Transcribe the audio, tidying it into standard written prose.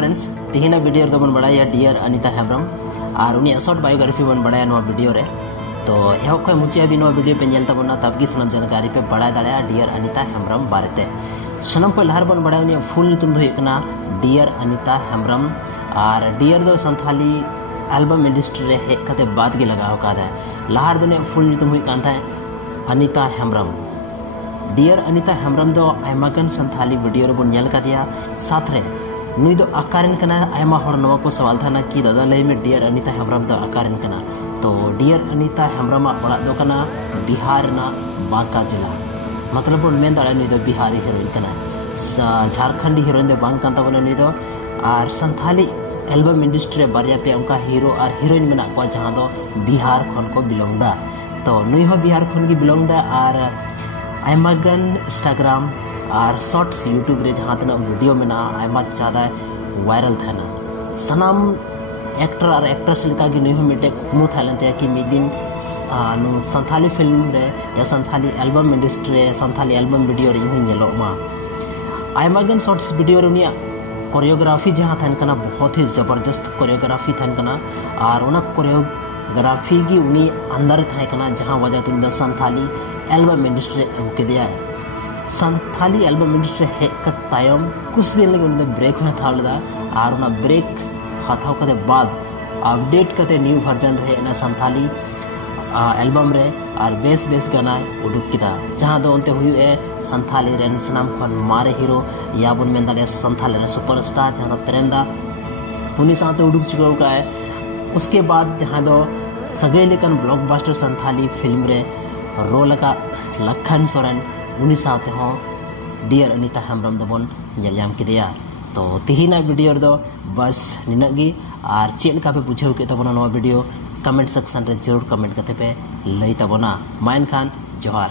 Friends तिहिना video रे बन बड़ाया dear Anita Hembrom और उनी शॉर्ट बायोग्राफी बन बड़ाया नो वीडियो रे तो यह कोई मुझे अभी नो वीडियो पे नेल तबना तबगी सनम जानकारी पे बड़ा दाड़ा डियर अनिता हेम्ब्रम बारेते सनम को लहर बन बड़ाया उनी फुल नुतुम दो हुकना डियर अनिता हेम्ब्रम और डियर दो संथाली एल्बम इंडस्ट्री रे हेक कते बाद गे लगाव कादा लहर दो ने फुल नुतुम हुई कांता अनिता हेम्ब्रम डियर अनिता हेम्ब्रम दो आयमागन संथाली वीडियो रे बन नेल कादिया साथ रे नुई दो आकारेन कना आयमा हर नवा को सवाल था कि दादा लई में डियर अनिता हेम्ब्रम दो आकारेन कना तो डियर अनिता हेम्ब्रम बड़ा दो कना बिहार ना बांका जिला मतलब बन मेन दाड़ा नुई दो बिहारी हीरोइन कना झारखंडी हीरोइन दो बांग कांता बने नुई दो और संथाली एल्बम इंडस्ट्री बारिया पे उनका हीरो और हीरोइन मेना को जहां दो बिहार खन को बिलोंग दा तो नुई हो बिहार खन की बिलोंग दा और आयमागन इंस्टाग्राम और शॉर्ट्स यूट्यूब रे जहाँ तना वीडियो में ना आयमा ज़्यादा वायरल था ना सनाम एक्टर और एक्ट्रेस लगा की नहीं हो मिटे कुमु था लेते कि मिड दिन संथाली फिल्म रे या संथाली एल्बम इंडस्ट्री रे संथाली एल्बम वीडियो रे यूं नेलो मा आयमागन शॉर्ट्स वीडियो रे उनिया कोरियोग्राफी जहाँ था इनका बहुत ही ज़बरदस्त कोरियोग्राफी था इनका और उना कोरियोग्राफी की उन्हीं अंदर था इनका जहाँ वजह तुम दस संथाली एल्बम इंडस्ट्री के दिया है संथाली एल्बम इंडस्ट्री हेक तायम कुछ दिन लगे उन्हें ब्रेक हुआ था लदा और उना ब्रेक हथाव कते बाद अपडेट कते न्यू वर्जन रहे ना संथाली एल्बम रे और बेस गाना उडुक किदा जहां दो उनते हुई है संथाली रेन सनाम खन मारे हीरो या बुन में दाले संथाली रे सुपरस्टार जहां दो प्रेंदा उन्हीं साथ उडुक चुका का है उसके बाद जहां दो सगे लेकन ब्लॉकबस्टर संथाली फिल्म रे रोल का लखन सोरेन उन्हीं साथ हो डियर अनिता हेम्ब्रम दबन नेलयाम किदिया तो तिहिना वीडियो दो बस निनगी और चेल का पे बुझेव के तबना नो वीडियो कमेंट सेक्शन रे जरूर कमेंट करते पे लई तबना माइन खान जोहार।